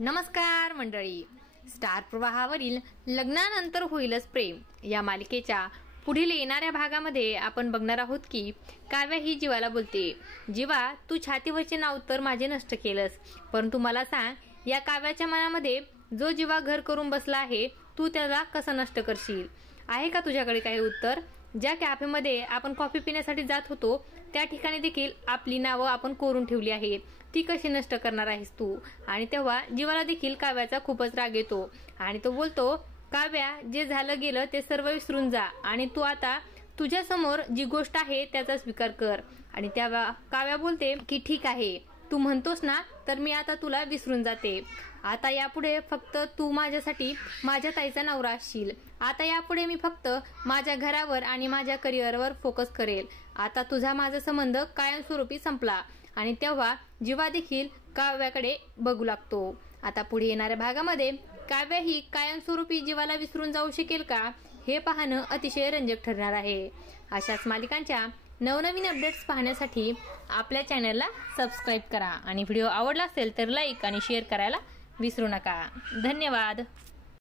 नमस्कार मंडळी, स्टार प्रवाहावरील लग्नानंतर होईलच प्रेम या मालिकेच्या पुढील येणाऱ्या भागामध्ये आपण बघणार आहोत की काव्या ही जीवाला बोलते, जीवा तू छातीवरचे नाव तर माझे नष्ट केलंस, परंतु मला सांग, या काव्याच्या मनामध्ये जो जीवा घर करून बसला आहे तू त्याला कसं नष्ट करशील? आहे का तुझ्याकडे काही उत्तर? ज्या कॅफेमध्ये आपण कॉफी पिण्यासाठी जात होतो त्या ठिकाणी देखील आपली नावं आपण कोरून ठेवली आहेत, ती कशी नष्ट करणार आहेस तू? आणि तेव्हा जीवाला देखील काव्याचा खूपच राग येतो आणि तो बोलतो, काव्या जे झालं गेलं ते सर्व विसरून जा आणि तू आता तुझ्या समोर जी गोष्ट आहे त्याचा स्वीकार कर. आणि तेव्हा काव्या बोलते की ठीक आहे, तू म्हणतोस ना, तर मी आता तुला विसरून जाते. आता यापुढे फक्त तू माझ्यासाठी माझ्या ताईचा नवरा असशील. आता यापुढे मी फक्त माझ्या घरावर आणि माझ्या करिअरवर फोकस करेल. आता तुझा माझा संबंध कायमस्वरूपी संपला. आणि तेव्हा जीवा देखील काव्याकडे बघू लागतो. आता पुढे येणाऱ्या भागामध्ये काव्या ही कायमस्वरूपी जीवाला विसरून जाऊ शकेल का, हे पाहणं अतिशय रंजक ठरणार आहे. अशाच मालिकांच्या नवनवीन अपडेट्स पाहण्यासाठी आपल्या चॅनलला सबस्क्राईब करा आणि व्हिडिओ आवडला असेल तर लाईक आणि शेअर करायला विसरू नका. धन्यवाद.